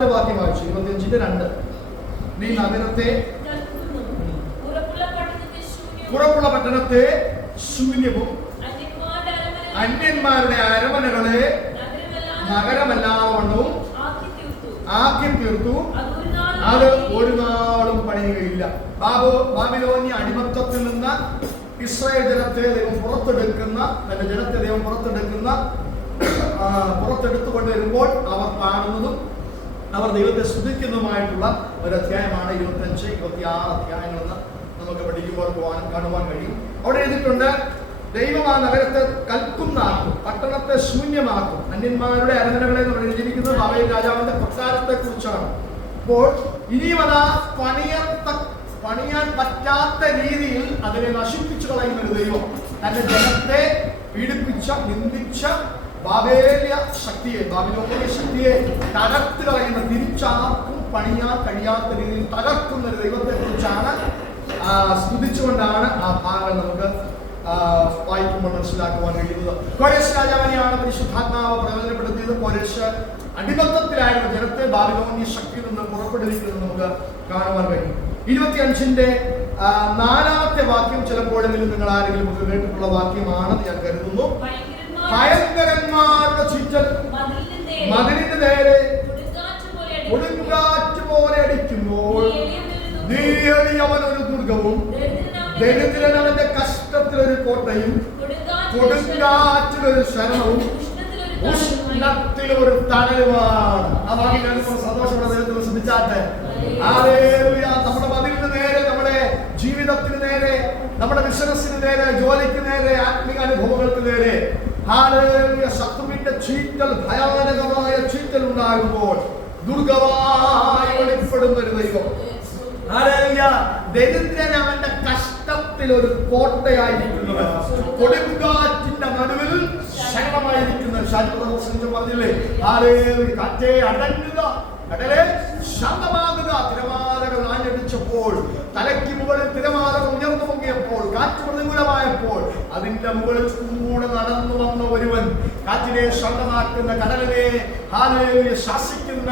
വാക്യം വായിച്ചു 25:2. നീ നഗരത്തെ പുറപ്പുള്ള പട്ടണത്തെ ശൂന്യവും അന്യന്മാരുടെ അരമനകളെ നഗരമല്ലാവണ്ണവും ആക്കി തീർത്തു. അത് ഒരു നാളും പണിയുകയില്ല. ബാബിലോന്യ അടിമത്തത്തിൽ നിന്ന് ഇസ്രായേൽ ജനത്തെ ദൈവം പുറത്തെടുക്കുന്ന, തന്റെ ജനത്തെ ദൈവം പുറത്തെടുത്തുകൊണ്ട് വരുമ്പോൾ അവർ കാണുന്നതും അവർ ദൈവത്തെ സ്തുതിക്കുന്നതുമായിട്ടുള്ള ഒരു അധ്യായമാണ് 25, 26 അധ്യായങ്ങളെന്ന് നമുക്ക് പഠിക്കുമ്പോൾ കാണുവാൻ കഴിയും. അവിടെ എഴുതിയിട്ടുണ്ട്, ദൈവം ആ നഗരത്തെ കൽക്കുന്നാക്കും, പട്ടണത്തെ ശൂന്യമാക്കും, അന്യന്മാരുടെ അരമനകളെ നമ്മൾ എഴുതിയിരിക്കുന്നത് ബാബേൽ രാജാവിന്റെ കൊട്ടാരത്തെ കുറിച്ചാണ്. അപ്പോൾ ഇനിയും അത് പണിയാൻ പറ്റാത്ത രീതിയിൽ അതിനെ നശിപ്പിച്ചു കളയുന്ന ഒരു ദൈവം തന്റെ ജനത്തെ പീഡിപ്പിച്ച, നിന്ദിച്ച ബാബേലിയ ശക്തിയെ, ബാബിലോണിയ ശക്തിയെ തകർത്ത് കളയുന്ന, തിരിച്ചാർക്കും പണിയാൻ കഴിയാത്ത രീതിയിൽ തകർക്കുന്ന ഒരു ദൈവത്തെ കുറിച്ചാണ് സ്തുതിച്ചുകൊണ്ടാണ് ആ ഭാഗം നമുക്ക് വായിക്കുമ്പോൾ മനസ്സിലാക്കുവാൻ കഴിയുന്നത്. കോരേശ് രാജാവിനെയാണ് പരിശുദ്ധാത്മാവ് പ്രയോജനപ്പെടുത്തിയത്. കോരേശ് അടിമത്തത്തിലായിരുന്ന ജനത്തെ ബാബിലോണിയ ശക്തിയിൽ നിന്ന് പുറപ്പെടുവിക്കുന്നത് നമുക്ക് കാണുവാൻ കഴിയും. 25-ന്റെ 4-ാമത്തെ വാക്യം ചിലപ്പോഴെങ്കിലും നിങ്ങൾ ആരെങ്കിലും ഒക്കെ കേട്ടിട്ടുള്ള വാക്യമാണെന്ന് ഞാൻ കരുതുന്നു. ഭയങ്കരന്മാരുടെ ചീറ്റൽ മതിലിന്റെ നേരെ കൊടുങ്കാറ്റ് പോലെ അടിക്കുമ്പോൾ നീ എളിയവനൊരു ദുർഗവും ദരിദ്രനവന്റെ കഷ്ടത്തിലൊരു കോട്ടയും കൊടുങ്കാറ്റിലൊരു ശരണവും ഉഷ്ണത്തിലൊരു തണലുമാണ്. ആ വാക്യം കേൾക്കുമ്പോൾ സന്തോഷമുള്ള ദൈവത്തിൽ ശ്രദ്ധിച്ചാട്ടെ. നമ്മുടെ മതിലിന് നേരെ, നമ്മുടെ ജീവിതത്തിന് നേരെ, നമ്മുടെ ബിസിനസ്സിന് നേരെ, ജോലിക്ക് നേരെ, ആത്മീക അനുഭവങ്ങൾക്ക് നേരെ ശത്രുവിന്റെ ചീറ്റൽ, ഭയാനകമായ ചീറ്റൽ ഉണ്ടാകുമ്പോൾ ദുർഗമായി വെളിപ്പെടുന്ന ഒരു ദൈവം. ദരിദ്രൻ അവന്റെ കഷ്ടത്തിൽ ഒരു കോട്ടയായിരിക്കുന്നവൻ, കൊടുങ്കാറ്റിന്റെ നടുവിൽ ശരണമായിരിക്കുന്ന പറഞ്ഞില്ലേ, കാറ്റേ അടങ്ങുക, കടലെ ശാന്തമാകുക. തിരമാലകൾ ആഞ്ഞടിച്ചപ്പോൾ, തലയ്ക്ക് മുകളിൽ തിരമാലകൾ ഉയർന്നു പൊങ്ങിയപ്പോൾ, കാറ്റ് പ്രതികൂലമായപ്പോൾ അതിന്റെ മുകളിൽ കൂടെ നടന്നു വന്ന ഒരുവൻ കാറ്റിനെ ശാന്തമാക്കുന്ന, കടലിനെ ശാസിക്കുന്ന,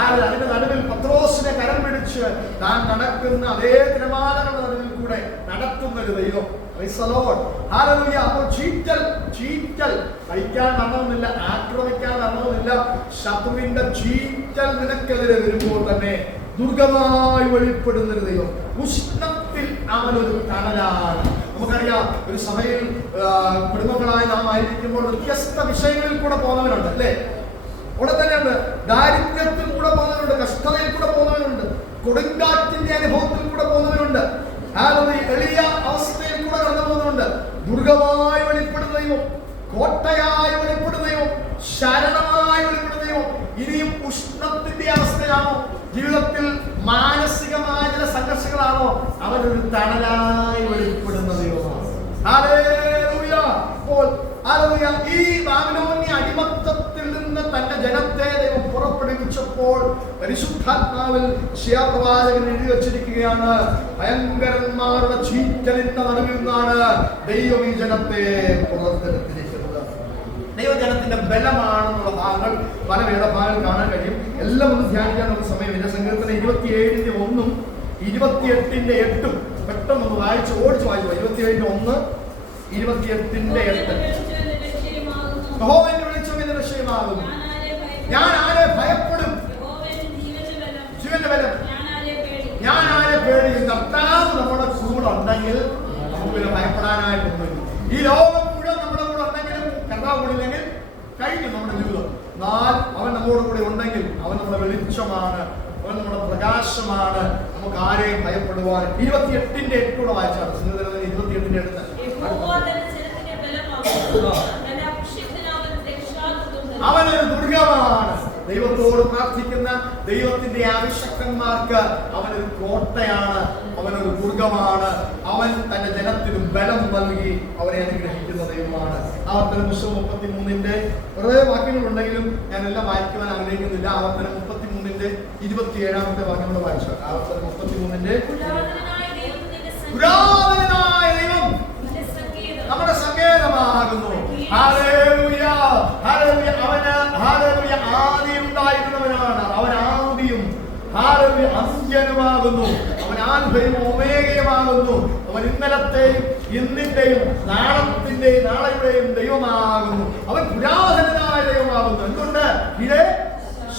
അതിന്റെ നടുവിൽ പത്രോസിനെ കരം പിടിച്ച് താൻ നടക്കുന്ന അതേ തിരമാലകളുടെ നടുവിൽ കൂടെ നടത്തുന്ന ഒരു ദൈവം. അപ്പോൾ ചീറ്റൽ കഴിക്കാൻ നടന്നില്ല, ആക്രമിക്കാൻ നടന്നില്ല. ശത്രുവിന്റെ ചീറ്റൽ നിനക്കെതിരെ വരുമ്പോൾ തന്നെ ദുർഗമായി വെളിപ്പെടുന്ന ഒരു ദൈവം. ഉഷ്ണത്തിൽ അവനൊരു തണലാണ്. നമുക്കറിയാം, ഒരു സഭയിൽ കുടുംബങ്ങളായി നാം ആയിരിക്കുമ്പോൾ വ്യത്യസ്ത വിഷയങ്ങളിൽ കൂടെ പോകുന്നവരുണ്ട്, അല്ലേ? അവിടെ തന്നെയുണ്ട്. ദാരിദ്ര്യത്തിൽ കൂടെ പോകുന്നവരുണ്ട്, കഷ്ടതയിൽ കൂടെ പോകുന്നവരുണ്ട്, കൊടുങ്കാറ്റിന്റെ അനുഭവത്തിൽ കൂടെ പോകുന്നവരുണ്ട്, എളിയ അവസ്ഥയിൽ കൂടെ കടന്നു പോകുന്നുണ്ട്. ദുർഗമായി വെളിപ്പെടുന്ന ദൈവം, കോട്ടയായി വെളിപ്പെടുന്ന ദൈവം, ശരണമായി വെളിപ്പെടുന്ന ദൈവം. ഇനിയും ഉഷ്ണത്തിന്റെ അവസ്ഥയാണോ, ജീവിതത്തിൽ മാനസികമായ ചില സംഘർഷങ്ങളാണോ, അവനൊരു തണലായി വെളിപ്പെടുന്ന ദൈവമാണ്. ഈ ബാബിലോന്യ അടിമത്തത്തിൽ നിന്ന് തന്റെ ജനത്തെ ദൈവം പുറപ്പെടുവിച്ചപ്പോൾ പരിശുദ്ധാത്മാവിൽ യെശയ്യാപ്രവാചകൻ എഴുതി വച്ചിരിക്കുകയാണ്, ഭയങ്കരന്മാരുടെ ചീറ്റലിന്റെ നടുവിൽ നിന്നാണ് ദൈവം ഈ ജനത്തെ പുറത്തെടുത്തിരിക്കുന്നത്. ദൈവജനത്തിന്റെ ബലമാണെന്നുള്ള ഭാഗങ്ങൾ പല വേദഭാഗങ്ങൾ കാണാൻ കഴിയും. എല്ലാം ഒന്ന് ധ്യാനിക്കാനുള്ള സമയമില്ല. സങ്കീർത്തനം 27-ന്റെ 1-ഉം 28-ന്റെ 8-ഉം പെട്ടെന്ന് വായിച്ച് ഓടിച്ച് വായിച്ചു. 27-ന്റെ 1, 28-ന്റെ 8. യഹോവയുടെ വെളിച്ചം എന്റെ രക്ഷയുമാകുന്നു, ഞാൻ ആരെ ഭയപ്പെടും? ജീവന്റെ ബലം, ഞാൻ ആരെ പേടിയും? കർത്താവ് നമ്മുടെ കൂടെ ഉണ്ടെങ്കിൽ നമുക്ക് ഭയപ്പെടാനായിട്ടൊന്നും. ഈ ലോകം മുഴുവൻ നമ്മുടെ കൂടെ ഉണ്ടെങ്കിലും കർത്താവ് കൂടെ ഇല്ലെങ്കിൽ കഴിഞ്ഞു നമ്മുടെ ജീവിതം. എന്നാൽ അവൻ നമ്മോട് കൂടെ ഉണ്ടെങ്കിൽ അവൻ നമ്മുടെ വെളിച്ചമാണ്, അവൻ നമ്മുടെ പ്രകാശമാണ്. നമുക്ക് ആരെയും ഭയപ്പെടുവാൻ. 28-ന്റെ 8 വായിച്ചാണ്. 28-ന്റെ 8. അവനൊരു ദുർഗമാണ്. ദൈവത്തോട് പ്രാർത്ഥിക്കുന്ന ദൈവത്തിന്റെ അഭിഷക്തന്മാർക്ക് അവനൊരു കോട്ടയാണ്, അവനൊരു ദുർഗമാണ്. അവൻ തന്റെ ജനത്തിന് ബലം നൽകി അവരെ അനുഗ്രഹിക്കുന്ന ദൈവമാണ്. ആവർത്തനം 33-ന്റെ കുറേ വാക്യങ്ങളുണ്ടെങ്കിലും ഞാൻ എല്ലാം വായിക്കുവാൻ ആഗ്രഹിക്കുന്നില്ല. ആവർത്തനം 33-ന്റെ 27-ാമത്തെ വാക്യം കൂടെ വായിച്ചു. ആവർത്തനം 33-ന്റെ പുരാതനനായ ദൈവം നമ്മുടെ സങ്കേതമാകുന്നു. അവന് ആദിയിൽ ഉണ്ടായിരുന്നവനാണ്. അവൻ അന്ത്യനുമാകുന്നു. അവൻ ആൽഫയും ഒമേഗയുമാകുന്നു. അവൻ ഇന്നലത്തെയും ഇന്നിന്റെയും നാളെയുടെയും ദൈവമാകുന്നു. അവൻ പുരാതനനായ ദൈവമാകുന്നു. എന്തുകൊണ്ട്? ഇവിടെ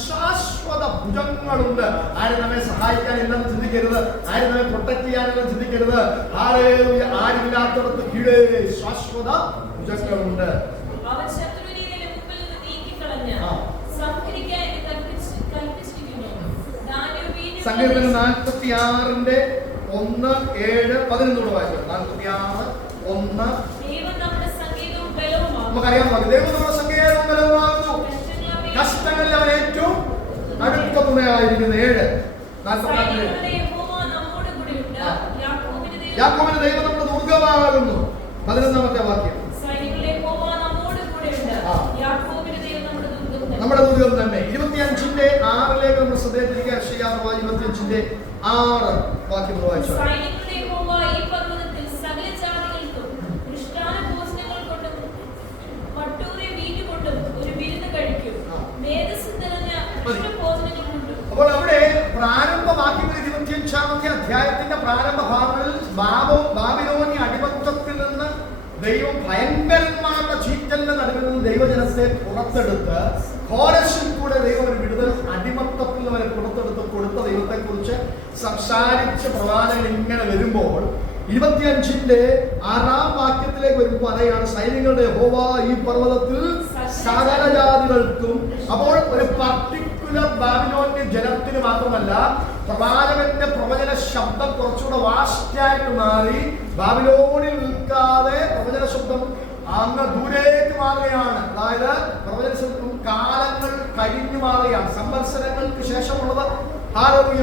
ശാശ്വത ഭുജങ്ങളുണ്ട്. ആരും നമ്മെ സഹായിക്കാനില്ലെന്ന് ചിന്തിക്കരുത്. ആരും നമ്മെ പ്രൊട്ടക്ട് ചെയ്യാനില്ലെന്ന് ചിന്തിക്കരുത്. ആരുമില്ലാത്തടത്ത് കീഴേ ശാശ്വത ഭുജങ്ങളുണ്ട്. സങ്കീർത്തനം 46-ന്റെ 1, 7, 11 വായിച്ചു. 46:1. നമുക്കറിയാം, ദൈവം നമ്മുടെ സങ്കേതവും ബലവുമാകുന്നു. കഷ്ടങ്ങളിൽ അവൻ ഏറ്റവും അടുത്ത തുണയായിരിക്കുന്നു. 7. 44. യാക്കോബിന്റെ ദൈവം നമ്മുടെ ദുർഗമാകുന്നു. 11-ാമത്തെ വാക്യം. നമ്മുടെ ദുർഗം തന്നെ. 25-ന്റെ 6 നമ്മൾ ശ്രദ്ധയിലിരിക്കുക. യെശയ്യാ 25-ന്റെ 6 വാക്യം വായിച്ചു. അപ്പോൾ അവിടെ പ്രാരംഭവാക്യങ്ങൾ 25-ാമത്തെ അധ്യായത്തിന്റെ പ്രാരംഭ ഭാഗങ്ങളിൽ ബാബിലോണിയ അടിമത്തത്തിൽ നിന്ന് ദൈവം ഭയങ്കരന്മാരുടെ ചീറ്റലിന്റെ നടുവിൽ നിന്ന് ദൈവജനത്തെ പുറത്തെടുത്ത് കോരശിൽ കൂടെ ദൈവം ഒരു വിടുതൽ അടിമത്തത്തിൽ നിന്ന് അവരെ കൊടുത്ത ദൈവത്തെ കുറിച്ച് സംസാരിച്ച പ്രവാചകൻ ഇങ്ങനെ വരുമ്പോൾ 25-ന്റെ 6-ാം വാക്യത്തിലേക്ക് വരുമ്പോൾ പറയാണ്, സൈന്യങ്ങളുടെ യഹോവ ഈ പർവ്വതത്തിൽ സകല ജാതികൾക്കും. അപ്പോൾ ഒരു പർട്ടിക്കുലർ ബാബിലോണിയ ജനത്തിന് മാത്രമല്ല, പ്രവാചകന്റെ പ്രവചന ശബ്ദം കുറച്ചുകൂടെ വാസ്റ്റായിട്ട് മാറി. ബാബിലോണിൽ നിൽക്കാതെ പ്രവചന ശബ്ദം അങ്ങ് ദൂരേക്ക് മാറുകയാണ്. അതായത് പ്രവചന ശബ്ദം കാലങ്ങൾ കഴിഞ്ഞു മാറുകയാണ്. സംവത്സരങ്ങൾക്ക് ശേഷമുള്ളത്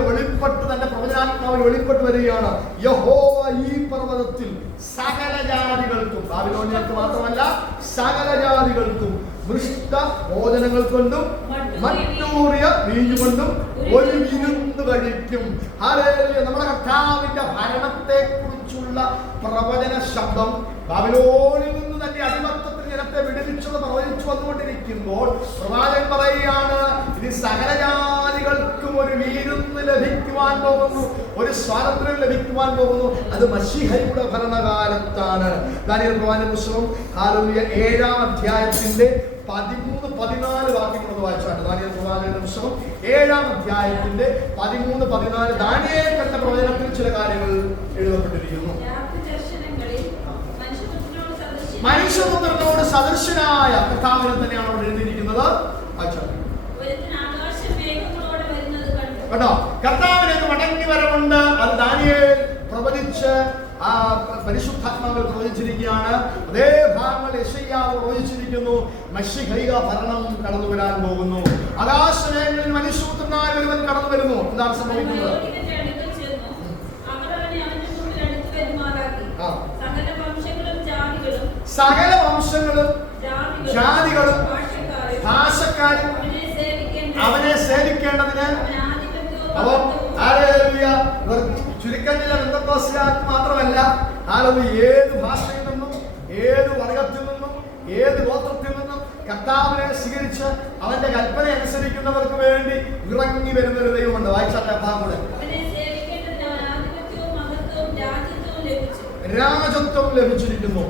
വെളിപ്പെട്ട് തന്റെ പ്രവചനാത്മാവിൽ വെളിപ്പെട്ട് വരികയാണ്. യഹോവ ഈ പർവ്വതത്തിൽ സകല ജാതികൾക്കും, ബാബിലോണിയർക്ക് മാത്രമല്ല സകല ജാതികൾക്കും മൃഷ്ട ഭോജനങ്ങൾ കൊണ്ടും മറ്റൂറിയ വീഞ്ഞുകൊണ്ടും ഒരു വിരുന്ന് കഴിക്കും. നമ്മുടെ കർത്താവിന്റെ ഭരണത്തെ കുറിച്ചുള്ള പ്രവചന ശബ്ദം ബാബിലോണിൽ നിന്ന് തന്റെ അടിമത്തത്തിൽ ജനത്തെ വിടുവിച്ചത് പ്രവചിച്ചു വന്നുകൊണ്ടിരിക്കുമ്പോൾ പ്രവാചകൻ പറയുകയാണ്, ഇനി സകല ജാതികൾക്കും ഒരു വിരുന്ന് ലഭിക്കുവാൻ പോകുന്നു, ഒരു സ്വാതന്ത്ര്യം ലഭിക്കുവാൻ പോകുന്നു. അത് മശീഹയുടെ ഭരണകാലത്താണ്. ദാനിയേൽ പ്രവാചകന്റെ പുസ്തകം 7-ാം അധ്യായത്തിന്റെ 13-14 വാക്യങ്ങൾ വായിച്ചാണ്. ദാനിയേൽ പ്രവാചകന്റെ പുസ്തകം 7-ാം അധ്യായത്തിന്റെ 13-14 ദാനിയേൽ കണ്ട പ്രവചനത്തിൽ ചില കാര്യങ്ങൾ എഴുതപ്പെട്ടിരിക്കുന്നു. മനുഷ്യപുത്രനോട് സദൃശനായ കർത്താവിനെ തന്നെയാണ് അവിടെ എഴുതിയിരിക്കുന്നത്. കേട്ടോ, കർത്താവിന് ഒരു മടങ്ങി വരവുണ്ട്. അത് ദാനിയേൽ പ്രവചിച്ച് പരിശുദ്ധാത്മാവിൽ പ്രവചിച്ചിരിക്കുകയാണ്. അതേ ഭാഗങ്ങൾ യെശയ്യാവ് പ്രവചിച്ചിരിക്കുന്നു. മശീഹൈക ഭരണം കടന്നു വരാൻ പോകുന്നു. ആകാശമേഖലയിൽ മനുഷ്യപുത്രനായ ഒരുവൻ കടന്നു വരുന്നു. എന്താണ് സംഭവിക്കുന്നത്? സകല വംശങ്ങളും ജാതികളും ഭാഷക്കാരും അവനെ സേവിക്കേണ്ടതിന്. അപ്പം ചുരുക്കം ചില ബന്ധക്കോസ്റ്റുകാർക്ക് മാത്രമല്ല, ഏത് ഭാഷയിൽ നിന്നും ഏത് വർഗത്തിൽ നിന്നും ഏത് ഗോത്രത്തിൽ നിന്നും കർത്താവിനെ സ്വീകരിച്ച് അവന്റെ കൽപ്പന അനുസരിക്കുന്നവർക്ക് വേണ്ടി ഇറങ്ങി വരുന്ന ഒരു ദൈവമുണ്ട്. വായിച്ചാട്ടെ ഭാഗം കൂടെ. രാജത്വം ലഭിച്ചിരിക്കുന്നു.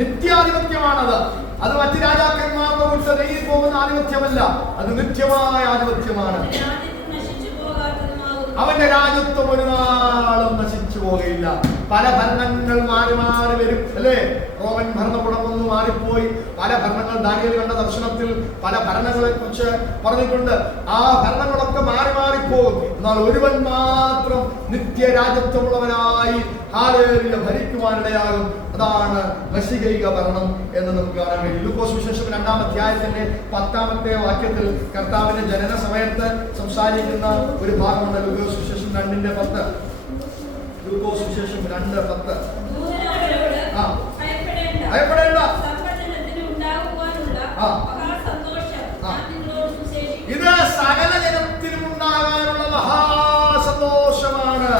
നിത്യാധിപത്യമാണത്. അത് മറ്റ് രാജാക്കന്മാരുടെ വിട്ട് നീങ്ങി പോകുന്ന ആധിപത്യമല്ല, അത് നിത്യമായ ആധിപത്യമാണ്. അവന്റെ രാജ്യത്വം ഒരു നാളും നശിച്ചു പോകുകയില്ല. പല ഭരണങ്ങൾ മാറി മാറി വരും, അല്ലേ? റോമൻ ഭരണകൂടം ഒന്ന് മാറിപ്പോയി. പല ഭരണങ്ങൾ ദാനിയേൽ കണ്ട ദർശനത്തിൽ പല ഭരണങ്ങളെ കുറിച്ച് പറഞ്ഞിട്ടുണ്ട്. ആ ഭരണങ്ങളൊക്കെ മാറി മാറിപ്പോകും. എന്നാൽ ഒരുവൻ മാത്രം നിത്യരാജ്യത്വമുള്ളവനായി ഭരിക്കുവാനിടയാകും. അതാണ് മശീഹൈക ഭരണം എന്ന് നമുക്ക് കാണാൻ കഴിയും. ലൂക്കോസ് വിശേഷം 2-ാം അധ്യായത്തിന്റെ 10-ാമത്തെ വാക്യത്തിൽ കർത്താവിന്റെ ജനന സമയത്ത് സംസാരിക്കുന്ന ഒരു ഭാഗമുണ്ട്. ലൂക്കോസ് വിശേഷം 2-ന്റെ-10. ലൂക്കോസ് വിശേഷം 2:10. ഭയപ്പെടേണ്ട, ഇത് സകല ജനത്തിനും ഉണ്ടാകാനുള്ള മഹാസന്തോഷമാണ്.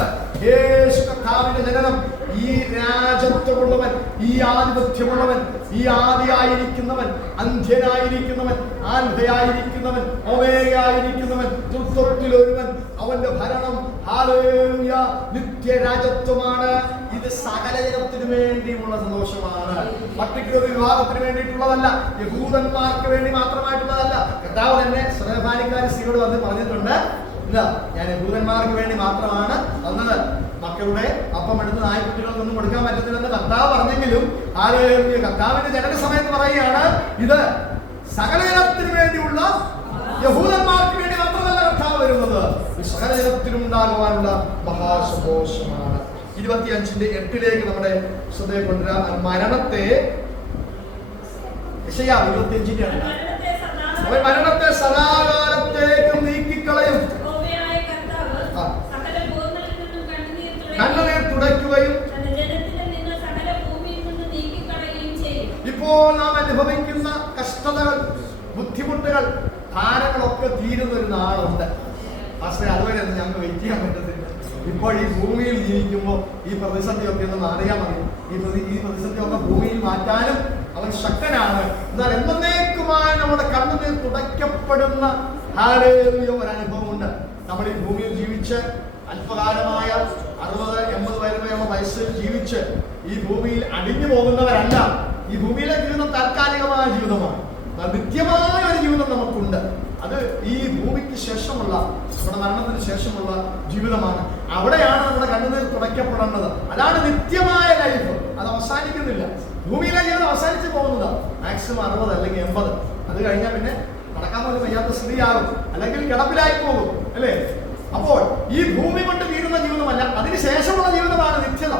യേശു കർത്താവിന്റെ ജനനം. ഈ രാജത്വമുള്ളവൻ, ഈ ആധിപത്യമുള്ളവൻ, ഈ ആദിയായിരിക്കുന്നവൻ, അന്ത്യനായിരിക്കുന്നവൻ, ആൽഫയായിരിക്കുന്നവൻ, ഒമേഗയായിരിക്കുന്നവൻ, തൃത്വത്തിലൊരുവൻ, അവന്റെ ഭരണം ഹല്ലേലൂയ നിത്യരാജത്വമാണ്. ഇത് സകല ജനത്തിനു വേണ്ടിയുള്ള സന്തോഷമാണ്. പർട്ടിക്കുലർ വിഭാഗത്തിന് വേണ്ടിയിട്ടുള്ളതല്ല, യഹൂദന്മാർക്ക് വേണ്ടി മാത്രമായിട്ടുള്ളതല്ല. കർത്താവ് തന്നെ സ്തേഫാനിക്കാരി സ്ത്രീയോട് വന്ന് പറഞ്ഞിട്ടുണ്ട്, ഇല്ല, ഞാൻ യഹൂദന്മാർക്ക് വേണ്ടി മാത്രമാണ് വന്നത്. മക്കളുടെ അപ്പം എടുത്ത് നായ്ക്കുട്ടികൾക്കൊന്നും കൊടുക്കാൻ പറ്റത്തില്ലെന്ന് കർത്താവ് പറഞ്ഞെങ്കിലും ഹല്ലേലൂയ കർത്താവിന്റെ ജനന സമയത്ത് പറയുകയാണ്, ഇത് സകല ജനത്തിനു വേണ്ടിയുള്ള, യഹൂദന്മാർക്ക് വേണ്ടി മാത്രമല്ല കർത്താവ് വരുന്നത്, സകല ജനത്തിനും ഉണ്ടാകുവാനുള്ള മഹാസന്തോഷമാണ്. 25:8 നമ്മുടെ ശ്രദ്ധയെ കൊണ്ടുവരാം. മരണത്തെ, യെശയ്യാ 25:8, അവൻ മരണത്തെ സദാകാലത്തേക്കും നീക്കിക്കളയും, കണ്ണുനീർ തുടയ്ക്കുകയും ഇപ്പോൾ നാം അനുഭവിക്കുന്ന കഷ്ടതകൾ, ബുദ്ധിമുട്ടുകൾ, ഭാരങ്ങളൊക്കെ തീരുന്ന ഒരു നാളുണ്ട്. പക്ഷേ അതുവരെ ഒന്നും ഞങ്ങൾക്ക് വെയിറ്റ് ചെയ്യാൻ പറ്റത്തില്ല. ഇപ്പോൾ ഈ ഭൂമിയിൽ ജീവിക്കുമ്പോൾ ഈ പ്രതിസന്ധിയൊക്കെ ഒന്ന് മാറിയാൽ മതി. ഈ പ്രതിസന്ധിയൊക്കെ ഭൂമിയിൽ മാറ്റാനും അവൻ ശക്തനാണ്. എന്നാൽ എന്നേക്കുമായി നമ്മുടെ കണ്ണുനീർ തുടയ്ക്കപ്പെടുന്ന ഹല്ലേലൂയ ഒരു അനുഭവമുണ്ട്. നമ്മൾ ഈ ഭൂമിയിൽ ജീവിച്ച് അല്പകാലമായ 60-80 വരെയുള്ള വയസ്സിൽ ജീവിച്ച് ഈ ഭൂമിയിൽ അടിഞ്ഞു പോകുന്നവരല്ല. ഈ ഭൂമിയിലെ ജീവിതം താൽക്കാലികമായ ജീവിതമാണ്. നിത്യമായ ഒരു ജീവിതം നമുക്കുണ്ട്. അത് ഈ ഭൂമിക്ക് ശേഷമുള്ള, നമ്മുടെ മരണത്തിന് ശേഷമുള്ള ജീവിതമാണ്. അവിടെയാണ് നമ്മുടെ കണ്ണുനീർ തുടയ്ക്കപ്പെടേണ്ടത്. അതാണ് നിത്യമായ ലൈഫ്. അത് അവസാനിക്കുന്നില്ല. ഭൂമിയിലെ ജീവിതം അവസാനിച്ച് പോകുന്നത് മാക്സിമം 60 അല്ലെങ്കിൽ 80. അത് കഴിഞ്ഞാൽ പിന്നെ നടക്കാൻ പോലും വയ്യാത്ത സ്ത്രീയാകും, അല്ലെങ്കിൽ കിടപ്പിലായി പോകും, അല്ലേ? അപ്പോൾ ഈ ഭൂമി കൊണ്ട് വീഴുന്ന ജീവിതമല്ല, അതിനുശേഷമുള്ള ജീവിതമാണ് നിത്യത.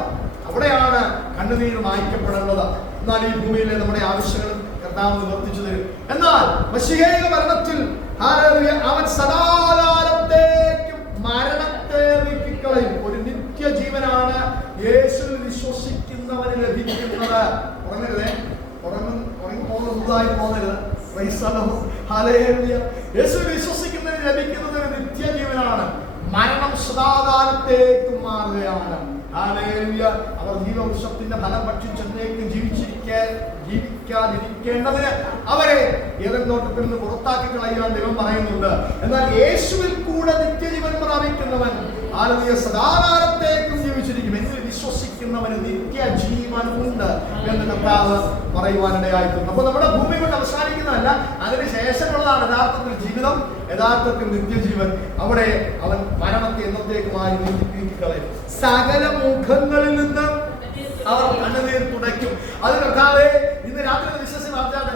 അവിടെയാണ് കണ്ണുനീർ മായ്ക്കപ്പെടേണ്ടത്. എന്നാൽ ഈ ഭൂമിയിലെ നമ്മുടെ ആവശ്യങ്ങളും കർത്താവ് നിവർത്തിച്ചു തരും. എന്നാൽ മശിഹേയ മരണത്തിൽ അവൻ സദാകാലത്തേക്കും മരണത്തെ നീക്കിക്കളയും. ഒരു നിത്യജീവനാണ് യേശുവിൽ വിശ്വസിക്കുന്നവന് ലഭിക്കുന്നത്. ഉറങ്ങരുതേ, ഉറങ്ങി പോകുന്നതായി പോകരുത്. യേശുവിൽ വിശ്വസിക്കുന്നതിന് ലഭിക്കുന്നത് ഒരു നിത്യജീവനാണ്. മരണം സദാകാലത്തേക്കും മാറുകയാണ്. അവർ ജീവവൃക്ഷത്തിന്റെ ഫലം ഭക്ഷിച്ചെന്നേക്കും ജീവിക്കാതിരിക്കേണ്ടതിന് അവരെ ഏതെങ്കിലും തോട്ടത്തിൽ നിന്ന് പുറത്താക്കി കളയാൻ ദൈവം പറയുന്നുണ്ട്. എന്നാൽ യേശുവിൽ കൂടെ നിത്യജീവൻ പ്രാപിക്കുന്നവൻ സദാകാലത്തേക്കും ജീവിച്ചിരിക്കും. എന്നിൽ വിശ്വസിക്കുന്നവന് നിത്യജീവൻ ഉണ്ട് എന്ന് കർത്താവ് പറയുവാനിടയായിട്ടുണ്ട്. അപ്പൊ നമ്മുടെ ഭൂമി കൊണ്ട് അവസാനിക്കുന്നതല്ല, അതിന് ശേഷമുള്ളതാണ് യഥാർത്ഥത്തിൽ ജീവിതം, യഥാർത്ഥത്തിൽ നിത്യജീവൻ. അവിടെ അവൻ മരണത്തെ എന്നത്തേക്കുമായി നീക്കിക്കളയും. സകല മുഖങ്ങളിൽ നിന്ന് അവർ കണ്ണുനീർ തുടയ്ക്കും. അത് കർത്താവേ, ഇന്ന് രാത്രി വിശ്വസിച്ച് നടത്താതെ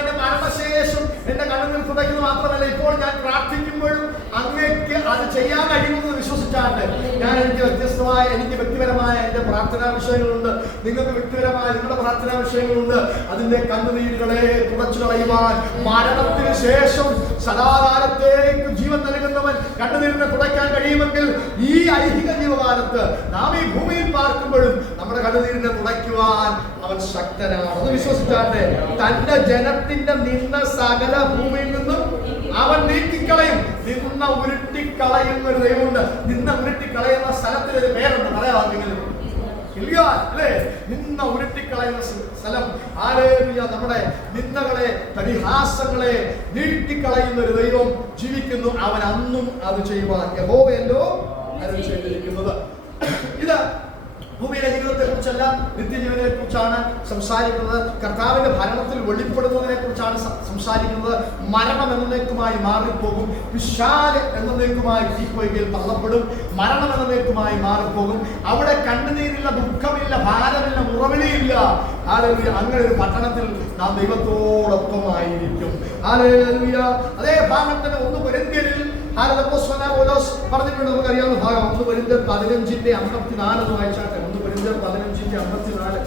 എന്റെ മരണശേഷം എന്റെ കണ്ണുനീർ തുടയ്ക്കുന്നത് മാത്രമല്ല, ഇപ്പോൾ ഞാൻ പ്രാർത്ഥിക്കുമ്പോഴും അങ്ങേക്ക് അത് ചെയ്യാൻ കഴിയുമെന്ന് വിശ്വസിച്ചാണ്ട് എനിക്ക് വ്യത്യസ്തമായ, എനിക്ക് വ്യക്തിപരമായ എന്റെ പ്രാർത്ഥനാ വിഷയങ്ങളുണ്ട്, നിങ്ങൾക്ക് വ്യക്തിപരമായ നിങ്ങളുടെ പ്രാർത്ഥനാ വിഷയങ്ങളുണ്ട്. അതിന്റെ കണ്ണുനീരുകളെ തുടച്ചു കളയുവാൻ, മരണത്തിന് ശേഷം സദാകാലത്തേക്ക് ജീവൻ നൽകുന്നവൻ കണ്ണുനീരിനെ തുടയ്ക്കാൻ കഴിയുമെങ്കിൽ ഈ ഐഹിക ജീവകാലത്ത് നാം ഈ ഭൂമിയിൽ പാർക്കുമ്പോഴും നമ്മുടെ കണ്ണുനീരിനെ തുടയ്ക്കുവാൻ അവൻ ശക്തനാണ്. അത് വിശ്വസിച്ചാട്ടെ. തന്റെ ജനത്തിന്റെ നിന്ന സകല ഭൂമിയിൽ നിന്നും അവൻ നീക്കിക്കളയും. നിന്ന ഉരുട്ടിക്കളയുന്ന ഒരു ദൈവമുണ്ട്. നിന്ന ഉരുട്ടിക്കളയുന്ന സ്ഥലത്തിന് ഒരു പേരുണ്ട്, പറയാമെങ്കിലും അല്ലേ? നിന്ന ഉരുട്ടിക്കളയുന്ന സ്ഥലം. നമ്മുടെ നിന്ദകളെ, പരിഹാസങ്ങളെ നീട്ടിക്കളയുന്ന ഒരു ദൈവം ജീവിക്കുന്നു. അവൻ അന്നും അത് ചെയ്യുവാൻ യഹോവയല്ലോ അത് ചെയ്തിരിക്കുന്നത്. ഇത് ഭൂമിയിലെ ജീവിതത്തെ കുറിച്ചല്ല, നിത്യജീവനെ കുറിച്ചാണ് സംസാരിക്കുന്നത്. കർത്താവിന്റെ ഭരണത്തിൽ വെളിപ്പെടുന്നതിനെ കുറിച്ചാണ് സംസാരിക്കുന്നത്. മരണം എന്നേക്കുമായി മാറിപ്പോകും. പിശാച് എന്നേക്കുമായി തീപ്പൊയ്കയിൽ തള്ളപ്പെടും. മരണം എന്നേക്കുമായി മാറിപ്പോകും. അവിടെ കണ്ണുനീരില്ല, ദുഃഖമില്ല, ഭാരമില്ല, മുറവിളിയില്ല. അങ്ങനെ ഒരു പട്ടണത്തിൽ നാം ദൈവത്തോടൊപ്പമായിരിക്കും. അതേ ഭാഗത്തിന് 1 കൊരിന്ത്യരിൽ പറഞ്ഞിട്ടുണ്ട്, നമുക്കറിയാവുന്ന ഭാഗം. 1 കൊരിന്ത്യർ 15:54 എന്ന് വായിച്ചാട്ടെ. 1 കൊരിന്ത്യർ 15:54.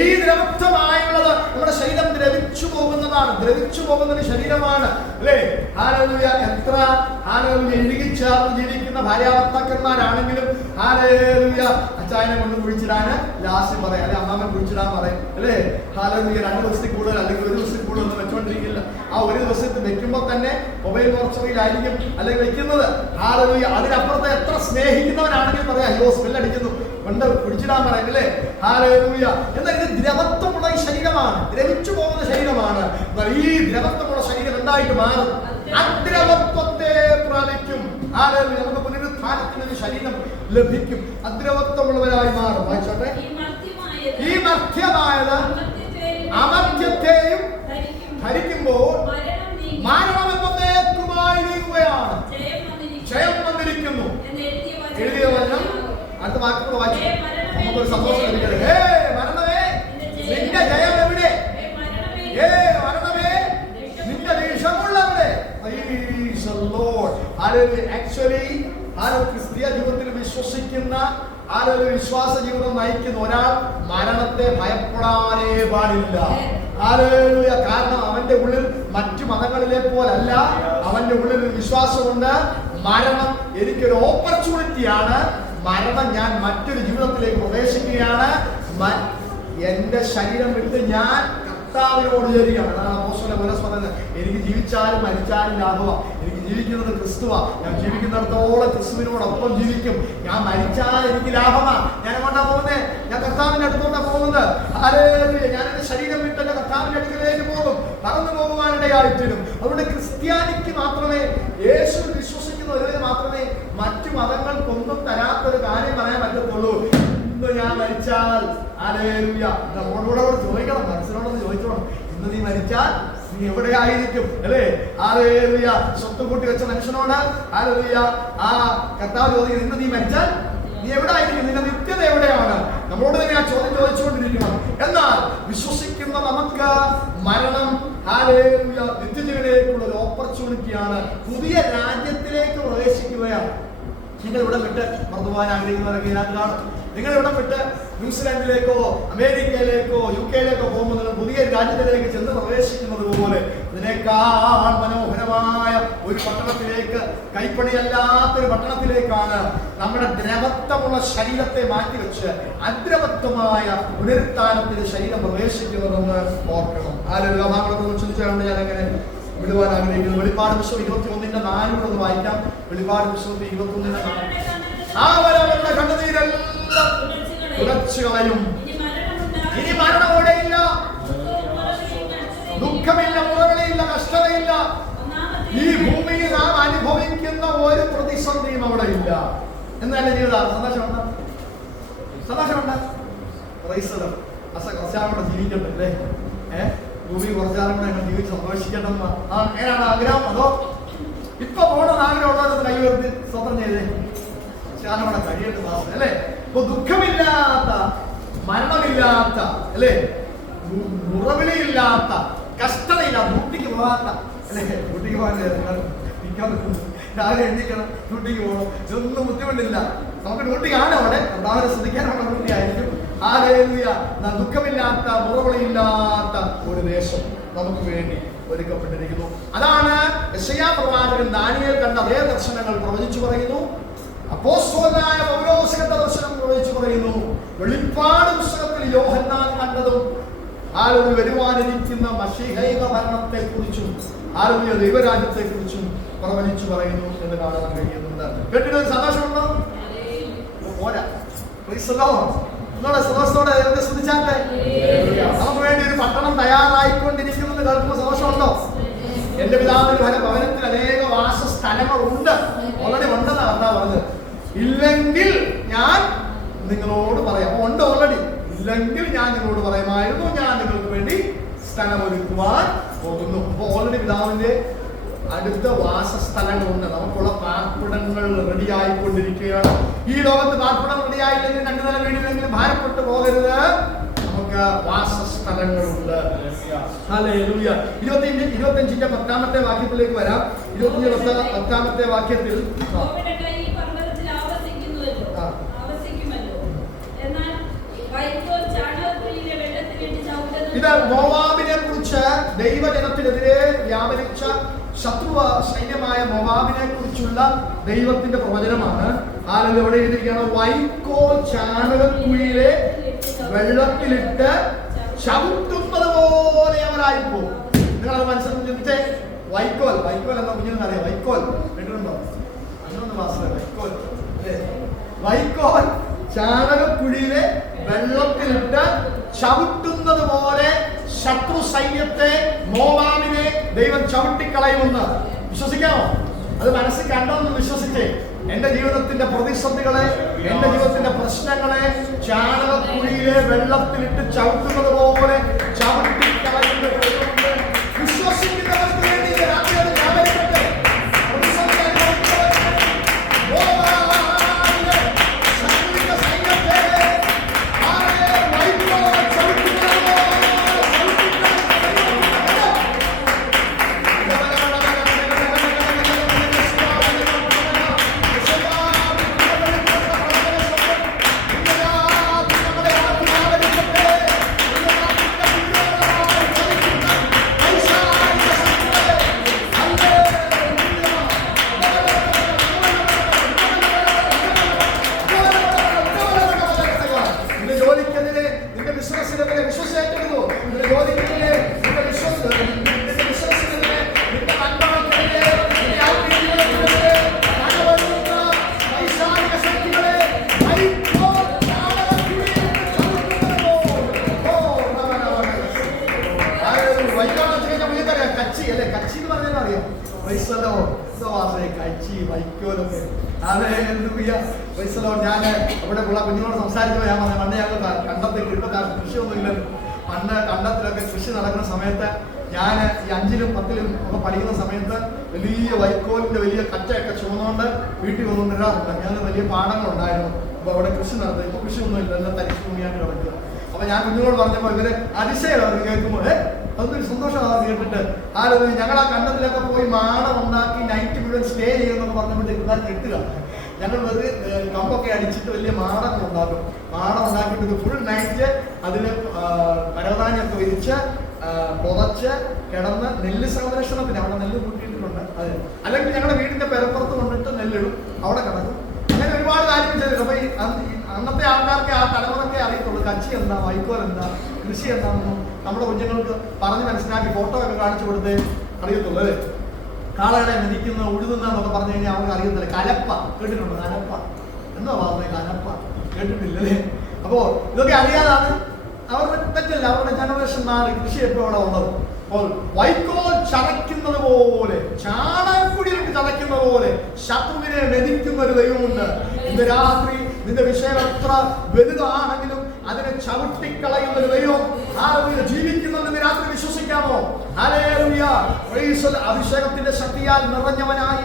ഈ ദ്രവത്വമായുള്ളത് നമ്മുടെ ശരീരം ദ്രവിച്ചു പോകുന്നതാണ്. ദ്രവിച്ചു പോകുന്നൊരു ശരീരമാണ്, അല്ലേ? എത്ര ഇഴുകിച്ചേർന്ന് ജീവിക്കുന്ന ഭാര്യാഭർത്താക്കന്മാരാണെങ്കിലും അച്ചായനെ കൊണ്ട് കുഴിച്ചിടാന് ലാസ്റ്റ് പറയാം, അല്ലെ അമ്മാമൻ കുഴിച്ചിടാൻ പറയും, അല്ലേ? 2 ദിവസത്തിൽ കൂടുതൽ അല്ലെങ്കിൽ 1 ദിവസത്തിൽ കൂടുതൽ ഒന്നും വെച്ചോണ്ടിരിക്കില്ല. ആ 1 ദിവസത്തിൽ വെക്കുമ്പോൾ തന്നെ മൊബൈൽ മോർച്ചറിയിലായിരിക്കും അല്ലെങ്കിൽ വെക്കുന്നത്. അതിനപ്പുറത്തെ എത്ര സ്നേഹിക്കുന്നവനാണെങ്കിൽ പറയാം, അയ്യോ സ്മെല്ലടിക്കുന്നു, കൊണ്ട് പിടിച്ചിടാൻ പറയല്ലേ. ഹല്ലേലൂയ. എന്നാൽ ഇത് ദ്രവത്വമുള്ള ഈ ശരീരമാണ്, ദ്രവിച്ചു പോകുന്ന ശരീരമാണ്. എന്നാൽ ഈ ദ്രവത്വമുള്ള ശരീരം എന്തായിട്ട് മാറും? അദ്രവത്വത്തെ പ്രാപിക്കും. ഹല്ലേലൂയ. നമുക്ക് പുനരുത്ഥാനത്തിന് ഒരു ശരീരം ലഭിക്കും, അദ്രവത്വമുള്ളവരായി മാറും. വായിച്ചോട്ടെ. ഈ മർത്യമായത് അമർത്യത്തെയും ധരിക്കുമ്പോൾ മരണം എന്നേക്കുമായി നീങ്ങുകയാണ്, ജയം വന്നിരിക്കുന്നു. എഴുതിയ വചനം അടുത്ത വാക്കുകൾ വായിച്ചു നമുക്കൊരു സന്തോഷം ലഭിക്കട്ടെ. ഹേ മരണമേ, നിന്റെ ജയം എവിടെ? ഹേ മരണമേ, നിന്റെ വിഷമുള്ളവിടെ? ആക്ച്വലി ക്രിസ്തീയ ജീവിതത്തിൽ വിശ്വസിക്കുന്ന വിശ്വാസ ജീവിതം നയിക്കുന്ന ഒരാൾ മരണത്തെ ഭയപ്പെടാനേ പാടില്ല. ഹല്ലേലൂയ. കാരണം അവന്റെ ഉള്ളിൽ മറ്റു മതങ്ങളിലെ പോലല്ല, അവന്റെ ഉള്ളിൽ ഒരു വിശ്വാസമുണ്ട്. മരണം എനിക്കൊരു ഓപ്പർച്യൂണിറ്റിയാണ്, മരണം ഞാൻ മറ്റൊരു ജീവിതത്തിലേക്ക് പ്രവേശിക്കുകയാണ്, എന്റെ ശരീരം വിട്ട് ഞാൻ കർത്താവിനോട് ചേരുകയാണ്. അതാണ് അപ്പോസ്തലൻ പൗലോസ് പറയുന്നത്, എനിക്ക് ജീവിച്ചാലും മരിച്ചാലും ലാഭമാണ്, എനിക്ക് ജീവിക്കുന്നത് ക്രിസ്തുവാ, ഞാൻ ജീവിക്കുന്നിടത്തോളം ക്രിസ്തുവിനോടൊപ്പം ജീവിക്കും, ഞാൻ മരിച്ചാൽ എനിക്ക് ലാഭമാണ്. ഞാൻ എങ്ങോട്ടാ പോകുന്നത്? ഞാൻ കർത്താവിന്റെ അടുത്തോട്ടാ പോകുന്നത്. ഹല്ലേലൂയ. ഞാൻ എന്റെ ശരീരം വിട്ട് എന്റെ കർത്താവിന്റെ അടുക്കലേക്ക് പോകും, നടന്നു പോകുവാനിടയായിത്തീരും. അതുകൊണ്ട് ക്രിസ്ത്യാനിക്ക് മാത്രമേ, യേശു വിശ്വസിക്കുന്ന ഒരുവന് മാത്രമേ മറ്റു മതങ്ങൾക്കൊന്നും തരാത്തൊരു കാര്യം പറയാൻ പറ്റത്തുള്ളൂ. ഇന്ന് ഞാൻ മരിച്ചാൽ, ഹല്ലേലൂയ, നമ്മളോട് ചോദിക്കണം, മനസ്സിനോടൊന്ന് ചോദിച്ചോണം, ഇന്ന് നീ മരിച്ചാൽ നീ എവിടെയായിരിക്കും അല്ലേ? ഹല്ലേലൂയ. സ്വത്ത് കൂട്ടി വെച്ച മനുഷ്യനോട് ഹല്ലേലൂയ ആ കർത്താവ് ചോദിക്കുന്നത്, ഇന്ന് നീ മരിച്ചാൽ നീ എവിടെ ആയിരിക്കും, നിന്റെ നിത്യത എവിടെയാണ്? നമ്മളോട് തന്നെ ആ ചോദ്യം ചോദിച്ചുകൊണ്ടിരിക്കണം. എന്നാൽ വിശ്വസിക്കുന്ന നമുക്ക് മരണം ഹല്ലേലൂയ നിത്യജീവനിലേക്കുള്ള ഒരു ഓപ്പർച്യൂണിറ്റിയാണ്, പുതിയ രാജ്യത്തിലേക്ക് പ്രവേശിക്കുകയാണ്. നിങ്ങൾ ഇവിടെ വിട്ട് മറന്നു പോകാൻ ആഗ്രഹിക്കുന്നവരൊക്കെ ഇതിനകത്ത് കാണും. നിങ്ങൾ ഇവിടെ വിട്ട് ന്യൂസിലാൻഡിലേക്കോ അമേരിക്കയിലേക്കോ UK-യിലേക്കോ പോകുമ്പോൾ നിങ്ങൾ പുതിയ രാജ്യത്തിലേക്ക് ചെന്ന് പ്രവേശിക്കുന്നത് പോലെ ഇതിനേക്കാൾ മനോഹരമായ ഒരു പട്ടണത്തിലേക്ക്, കൈപ്പണിയല്ലാത്തൊരു പട്ടണത്തിലേക്കാണ് നമ്മുടെ ദ്രവത്വമുള്ള ശരീരത്തെ മാറ്റിവെച്ച് അദ്രവത്വമായ പുനരുത്ഥാനത്തിന്റെ ശരീരം പ്രവേശിക്കുന്നതെന്ന് ഓർക്കണം. ആരും ഭാഗങ്ങളൊക്കെ ചിന്തിച്ചുകൊണ്ട് ഞാൻ അങ്ങനെ വിടുവാൻ ആഗ്രഹിക്കുന്നു. വെളിപ്പാട് പുസ്തകം 21:4 വായിക്കാം. വെളിപ്പാട് പുസ്തകത്തിൽ 21:4 അവരവരുടെ കണ്ണുനീരെല്ലാം തുടച്ചു കളയും, ഇനി മരണമോടെയില്ല, ദുഃഖമില്ല, മുറവിളിയില്ല, കഷ്ടതയില്ല, ഈ ഭൂമിയിൽ നാം അനുഭവിക്കുന്ന ഒരു പ്രതിസന്ധിയും അവിടെ ഇല്ല. എന്നല്ലേ ജീവിതം? സന്തോഷമുണ്ട്, സന്തോഷമുണ്ട്. കുറച്ചാളുകൂടെ ജീവിക്കട്ടെ അല്ലേ? ഭൂമി കുറച്ചാലും കൂടെ ഞങ്ങൾ ജീവിച്ച് സന്തോഷിക്കട്ടെന്ന് ഏതാണ് ആഗ്രഹം? അതോ ഇപ്പൊ പോകണമെന്ന് ആഗ്രഹമുള്ളവരൊന്ന് കൈ ഉയർത്തി സ്വന്തം ചെയ്തേ, ശാനവിടെ കഴിയേണ്ട മാസം അല്ലേ? ഇപ്പൊ ദുഃഖമില്ലാത്ത, മരണമില്ലാത്ത അല്ലേ, മുറവിളിയില്ലാത്ത, കഷ്ടതയില്ല, ഡ്യൂട്ടിക്ക് പോകാത്ത അല്ലേ? ഡ്യൂട്ടിക്ക് പോകാൻ രാവിലെ എഴുതിക്കണം, ഡ്യൂട്ടിക്ക് പോകണം, ഇതൊന്നും ബുദ്ധിമുട്ടില്ല. നമുക്ക് ഡ്യൂട്ടിക്കാണ് അവിടെ, അവിടെ ശ്രദ്ധിക്കാനുള്ള ഡ്യൂട്ടി ആയിരിക്കും. ഹല്ലേലൂയ. ദുഃഖമില്ലാത്ത, മുറവിളിയില്ലാത്ത ഒരു ദേശം നമുക്ക് വേണ്ടി ഒരുക്കപ്പെട്ടിരിക്കുന്നു. അതാണ് യെശയ്യാ പ്രവാചകൻ ദാനിയേൽ കണ്ട അതേ ദർശനങ്ങൾ പ്രവചിച്ചു പറയുന്നു. അപ്പോസ്തലനായ പൗലോസ് കണ്ട ദർശനം പ്രവചിച്ചു പറയുന്നു. വെളിപ്പാട് പുസ്തകത്തിൽ യോഹന്നാൻ കണ്ടതും ആളുകൾ വരുവാനിരിക്കുന്ന മശീഹൈക ഭരണത്തെ കുറിച്ചും ആളുകൾ ദൈവരാജ്യത്തെ കുറിച്ചും പ്രവചിച്ചു പറയുന്നു എന്ന് കാണാൻ കഴിയുന്നുണ്ട്. കേട്ടിട്ട് സന്തോഷമുണ്ടോ? പോരാ, സന്തോഷത്തോടെ ശ്രദ്ധിച്ചാട്ടെ. നമുക്ക് വേണ്ടി ഒരു പട്ടണം തയ്യാറായിക്കൊണ്ടിരിക്കുന്നത് കേൾക്കുമ്പോൾ സന്തോഷമുണ്ടോ? എന്റെ പിതാവിന്റെ ഭവനത്തിൽ അനേക വാസസ്ഥലങ്ങളുണ്ട്, ഓൾറെഡി ഉണ്ടെന്നാണ് എന്താ പറഞ്ഞത്. ഇല്ലെങ്കിൽ ഞാൻ നിങ്ങളോട് പറയാം. ഉണ്ട് ഓൾറെഡി. ഇല്ലെങ്കിൽ ഞാൻ നിങ്ങളോട് പറയുമായിരുന്നു, ഞാൻ നിങ്ങൾക്ക് വേണ്ടി സ്ഥലമൊരുക്കുവാൻ പോകുന്നു. അപ്പൊ ഓൾറെഡി പിതാവിന്റെ അടുത്ത വാസസ്ഥലങ്ങളുണ്ട്. നമുക്കുള്ള പാർപ്പിടങ്ങൾ റെഡി ആയിക്കൊണ്ടിരിക്കുകയാണ്. ഈ ലോകത്ത് പാർപ്പിടം റെഡി ആയില്ലെങ്കിൽ, 2 നില വീടില്ലെങ്കിലും ഭാരപ്പെട്ടു പോകരുത്. നമുക്ക് വാസസ്ഥലങ്ങളുണ്ട്. ഹല്ലേലൂയ. 25-ന്റെ 10-ാമത്തെ വാക്യത്തിലേക്ക് വരാം. 25-10-ാമത്തെ വാക്യത്തിൽ ഇത് മോവാബിനെ കുറിച്ച്, ദൈവജനത്തിനെതിരെ വ്യാപരിച്ച ശത്രു സൈന്യമായ മോവാബിനെ കുറിച്ചുള്ള ദൈവത്തിന്റെ പ്രവചനമാണ്. ആരും എവിടെ എഴുതിയിരിക്കുകയാണ്? വൈക്കോൽ ചാണകക്കുഴിയിലെ വെള്ളത്തിലിട്ട് ചവിട്ടുന്നത് പോലെ അവരായിപ്പോ. നിങ്ങളത് മനസ്സിൽ ചിന്തിച്ചേ. വൈക്കോൽ എന്താ കുഞ്ഞിന് അറിയാം? വൈക്കോൽ കേട്ടിട്ടുണ്ടോ? അങ്ങനൊന്ന് ക്ലാസ്സിലെ വൈക്കോൽ ചാണകക്കുഴിയിലെ വെള്ളത്തിലിട്ട് ചവിട്ടുന്നത് പോലെ ശത്രു സൈന്യത്തെ, മോവാബിനെ ദൈവം ചവിട്ടിക്കളയുമെന്ന് വിശ്വസിക്കാമോ? അത് മനസ്സിൽ കണ്ടോന്ന് വിശ്വസിച്ചേ. എന്റെ ജീവിതത്തിന്റെ പ്രതിസന്ധികളെ, എന്റെ ജീവിതത്തിന്റെ പ്രശ്നങ്ങളെ ചാണകക്കുഴിയിലെ വെള്ളത്തിലിട്ട് ചവിട്ടുന്നത് പോലെ ചവിട്ടിക്കളയുന്ന ദൈവമുണ്ട്. വിശ്വസിക്കുന്നവർക്ക് വേണ്ടി രാത്രിയാണ് ഞാൻ വരട്ടെ. ഞാൻ അവിടെ ഉള്ള കുഞ്ഞുങ്ങളോട് സംസാരിച്ചപ്പോൾ ഞാൻ പറഞ്ഞു, പണ്ട് ഞങ്ങൾ കണ്ടത്തിൽ ഇപ്പൊ കൃഷിയൊന്നും ഇല്ലല്ലോ. പണ്ട് കണ്ടത്തിലൊക്കെ കൃഷി നടക്കുന്ന സമയത്ത് ഞാൻ ഈ 5ലും 10ലും ഒക്കെ പഠിക്കുന്ന സമയത്ത് വലിയ വൈക്കോലിന്റെ വലിയ കറ്റയൊക്കെ ചുമന്നുകൊണ്ട് വീട്ടിൽ വന്നുകൊണ്ടിരാറുണ്ട്. ഞങ്ങൾക്ക് വലിയ പാടങ്ങളുണ്ടായിരുന്നു. അപ്പൊ അവിടെ കൃഷി നടത്തുക. ഇപ്പൊ കൃഷിയൊന്നും ഇല്ല, എല്ലാം തരിശുഭൂമിയായിട്ട് കിടക്കുക. അപ്പൊ ഞാൻ കുഞ്ഞുങ്ങളോട് പറഞ്ഞപ്പോൾ ഇവര് അതിശയം അവർ കേൾക്കുമ്പോൾ അതൊരു സന്തോഷം അവർ കേട്ടിട്ട് ആരും ഞങ്ങൾ ആ കണ്ടത്തിലൊക്കെ പോയി മാടം ഉണ്ടാക്കി നൈറ്റ് മുഴുവൻ സ്റ്റേ ചെയ്യുമെന്നൊക്കെ പറഞ്ഞപ്പോഴത്തേക്ക് ഇതാ കെട്ടുക. ഞങ്ങൾ വെറുതെ കമ്പൊക്കെ അടിച്ചിട്ട് വലിയ മാടങ്ങൾ ഉണ്ടാക്കും. മാടം ഉണ്ടാക്കിയിട്ട് ഫുൾ നൈറ്റ് അതിന് പരവതാനിയൊക്കെ വിരിച്ച് പുതച്ച് കിടന്ന് നെല്ല് സംരക്ഷണത്തിന് അവിടെ നെല്ല് കൂട്ടിയിട്ടുണ്ട്. അത് അല്ലെങ്കിൽ ഞങ്ങളുടെ വീടിന്റെ പെരപ്പുറത്ത് കൊണ്ടിട്ട് നെല്ലിടും, അവിടെ കിടക്കും. അങ്ങനെ ഒരുപാട് കാര്യങ്ങൾ ചെയ്തിട്ടുണ്ട്. അപ്പൊ ഈ അന്നത്തെ ആൾക്കാർക്ക്, ആ തലമുറക്കെ അറിയത്തുള്ളൂ കച്ചി എന്താ, വൈക്കോൽ എന്താ, കൃഷി എന്താണെന്നും നമ്മുടെ കുഞ്ഞുങ്ങൾക്ക് പറഞ്ഞ് മനസ്സിലാക്കി ഫോട്ടോ ഒക്കെ കാണിച്ചു കൊടുത്തേ അറിയത്തുള്ളൂ. അല്ലേ, കാളകളെ മെതിക്കുന്ന ഉഴുതുന്നൊക്കെ പറഞ്ഞു കഴിഞ്ഞാൽ അവർക്ക് അറിയത്തില്ല. കലപ്പ കേട്ടിട്ടുണ്ടോ? കലപ്പ എന്താ പറഞ്ഞത്? കലപ്പ കേട്ടിട്ടില്ലല്ലേ? അപ്പോ ഇതൊക്കെ അറിയാതാണ്. അവരുടെ തെറ്റല്ല, അവരുടെ ജനറേഷൻ മാറി. കൃഷി എപ്പോഴും അവിടെ ഉള്ളത്. അപ്പോൾ വൈക്കോൽ ചതയ്ക്കുന്നത് പോലെ, ചാണകക്കുഴിയിട്ട് ചതയ്ക്കുന്നത് പോലെ ശത്രുവിനെ മെതിക്കുന്ന ഒരു ദൈവമുണ്ട്. ഇന്ന് രാത്രി നിന്റെ വിഷയം എത്ര വലുതാണെങ്കിലും അതിനെ ചവിട്ടിക്കളയുന്ന ഒരു ദൈവം ജീവിക്കുന്നുണ്ടെന്ന് രാത്രി വിശ്വസിക്കാമോ? ഹല്ലേലൂയ. അഭിഷേകത്തിന്റെ ശക്തിയാൽ നിറഞ്ഞവനായി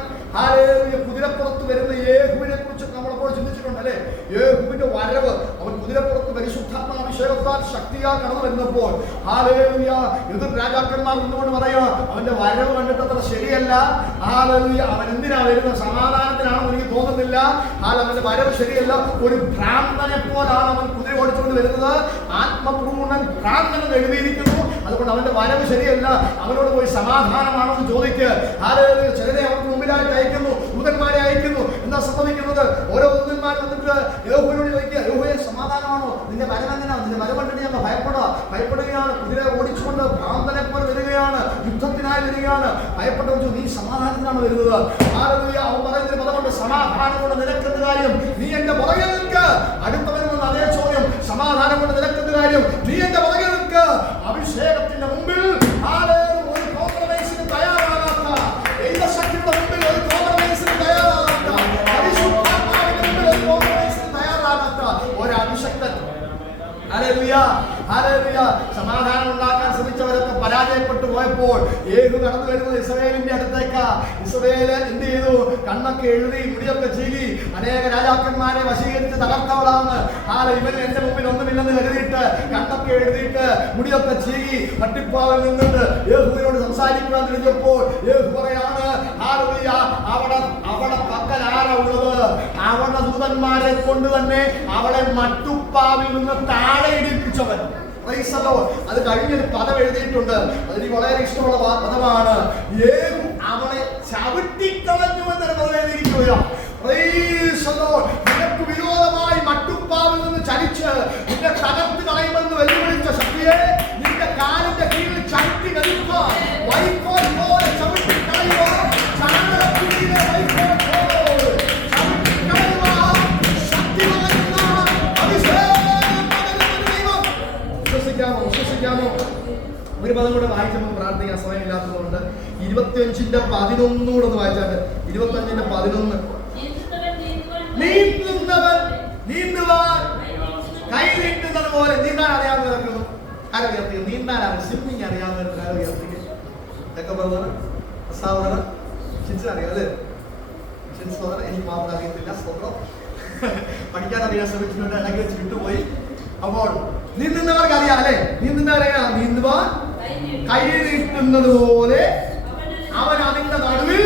കുതിരപ്പുറത്ത് വരുന്ന യേഹൂവിനെ കുറിച്ച് നമ്മളപ്പോൾ ചിന്തിച്ചിട്ടുണ്ട് അല്ലെ? യേഹൂവിന്റെ വരവ്, അവൻ കുതിരപ്പുറത്ത് പരിശുദ്ധാത്മാഭിഷേകത്താൽ ശക്തിയാൽ കടന്നു വരുന്നപ്പോൾ ഹല്ലേലൂയ എതിർ രാജാക്കന്മാർ നിന്നുകൊണ്ട് പറയാ, അവന്റെ വരവ് കണ്ടിട്ട് അത്ര ശരിയല്ല. ഹല്ലേലൂയ, അവൻ എന്തിനാ വരുന്നത്? സമാധാനത്തിനാണെന്ന് എനിക്ക് തോന്നുന്നില്ല. അവന്റെ വരവ് ശരിയല്ല. ഒരു ഭ്രാന്തനെ പോലാണ് അവൻ കുതിര ഓടിച്ചുകൊണ്ട് വരുന്നത്. ആത്മപൂർണ്ണൻ ഭ്രാന്തൻ എഴുതിയിരിക്കുന്നു. അതുകൊണ്ട് അവന്റെ വരവ് ശരിയല്ല. അവനോട് പോയി സമാധാനമാണോ എന്ന് ചോദിക്കുക. ഹല്ലേലൂയ. ചിലരെ അവർക്ക് മുമ്പിലായിട്ട് അയക്കുന്നു, ദൂതന്മാരെ അയക്കുന്നു. എന്താ സംഭവിക്കുന്നത്? ഓരോ ദൂതന്മാർ വന്നിട്ട് യേഹൂവിനോട് ചോദിക്കുക, യേഹൂവേ സമാധാനമാണോ? നിന്റെ വരവെങ്ങനെയാണ്? നിന്റെ വരവണ്ടിട്ട് ഞങ്ങൾ ഭയപ്പെടുകയാണ്. കുതിര ഓടിച്ചുകൊണ്ട് ഭ്രാന്തനെ പോലെ വരികയാണ്, യുദ്ധത്തിനായി വരികയാണ്. ഭയപ്പെട്ടു, നീ സമാധാനത്തിനാണ് വരുന്നത്. ഹല്ലേലൂയ. അവൻ പറയുന്നൊരു പദമുണ്ട്, സമാധാനം കൊണ്ട് നിനക്കെന്ത് കാര്യം? നീ എന്റെ പുറകെ നിൽക്ക്. അടുത്തവരും വന്ന അതേ ചോദ്യം, സമാധാനം കൊണ്ട് നിനക്കെന്ത് കാര്യം? നീ എന്റെ പുറകെ നിൽക്ക്. അഭിഷേകത്തിന്റെ മുമ്പിൽ ഒരു കോംപ്രമൈസിന് തയ്യാറാകാത്ത, ദൈവശക്തിയുടെ മുമ്പിൽ ഒരു കോംപ്രമൈസിന് തയ്യാറാകാത്ത, പരിശുദ്ധാത്മാവിന്റെ മുമ്പിൽ ഒരു കോംപ്രമൈസിന് തയ്യാറാകാത്ത ഒരു അഭിഷക്തൻ. Hallelujah, hallelujah. സമാധാനം ഉണ്ടാക്കാൻ ശ്രമിച്ചവരൊക്കെ പരാജയപ്പെട്ടു പോയപ്പോൾ യേഹൂ കടന്നു വരുന്നത് ഇസ്രായേലിന്റെ അടുത്തേക്ക്. ഇസ്രായേൽ എന്ത് ചെയ്തു? കണ്ണൊക്കെ എഴുതി, മുടിയൊക്കെ ചീകി, അനേക രാജാക്കന്മാരെ വശീകരിച്ച് തകർത്തവളാണ്. ഇവൻ എന്റെ മുമ്പിൽ ഒന്നുമില്ലെന്ന് കരുതിയിട്ട് കണ്ണൊക്കെ എഴുതിയിട്ട് മുടിയൊക്കെ ചീകി പട്ടിപ്പാവിൽ നിന്നിട്ട് യേഹൂവിനോട് സംസാരിക്കാൻ കഴിഞ്ഞപ്പോൾ യേഹൂ പറയാണ്, ഹല്ലേലൂയ, അവിടെ പക്കൽ ആരാ ഉള്ളത്? അവളുടെ ദൂതന്മാരെ കൊണ്ട് തന്നെ അവളെ മട്ടുപ്പാവിൽ നിന്ന് താഴെ ഇടിപ്പിച്ചവൻ. അത് കഴിഞ്ഞൊരു പദം എഴുതിയിട്ടുണ്ട്. അതിന് വളരെ ഇഷ്ടമുള്ള പദമാണ്. യേഹൂ അവളെ ചവിട്ടിക്കളഞ്ഞു എന്നൊരു പദം എഴുതിയിരിക്കുകയാണ്. നിനക്ക് വിരോധമായി മട്ടുപ്പാവിൽ നിന്ന് ചലിച്ച് നിന്നെ തകർത്ത് കളയുമെന്ന് വെല്ലുവിളിച്ച ശക്തിയെ നിന്റെ കാലിന്റെ കീഴിൽ ചവിട്ടി കളിക്കുക. വൈക്കോൽ പോലെ ചവിട്ടി കളയുക. ചാണകക്കുഴിയിലെ വൈക്കോൽ പോലെ ചവിട്ടി കളയുക. ശക്തി പകരുന്ന പദം കൂടെ വായിച്ചപ്പോൾ പ്രാർത്ഥിക്കാൻ സമയമില്ലാത്തതുകൊണ്ട് 25:11 കൂടെ ഒന്ന് വായിച്ചാട്ട്. 25:11. നീന്തുവാൻ കൈ നീട്ടുന്നത് പോലെ നീന്താൻ അറിയാവുന്നവർക്ക് കരകയർത്തി. നീന്താൻ സ്വിമ്മിങ് അറിയാവുന്നവർക്ക് കരകയർത്തി. ഇതൊക്കെ ബ്രദർ സഹോദരൻ ഷിൻസ് അറിയാം അല്ലേ? ഷിൻസ് സഹോദരൻ എനിക്ക് മാത്രം അറിയത്തില്ല. സ്വന്തം പഠിക്കാൻ അറിയാൻ ശ്രമിച്ചിട്ടുണ്ട്, ഇടയ്ക്ക് വെച്ച് വിട്ടുപോയി. അപ്പോൾ നീന്തുന്നവർക്ക് അറിയാം അല്ലേ? നീന്തുന്നവരെയാണ് നീന്തുവാൻ കൈ നീട്ടുന്നത് പോലെ അവൻ അതിന്റെ നടുവിൽ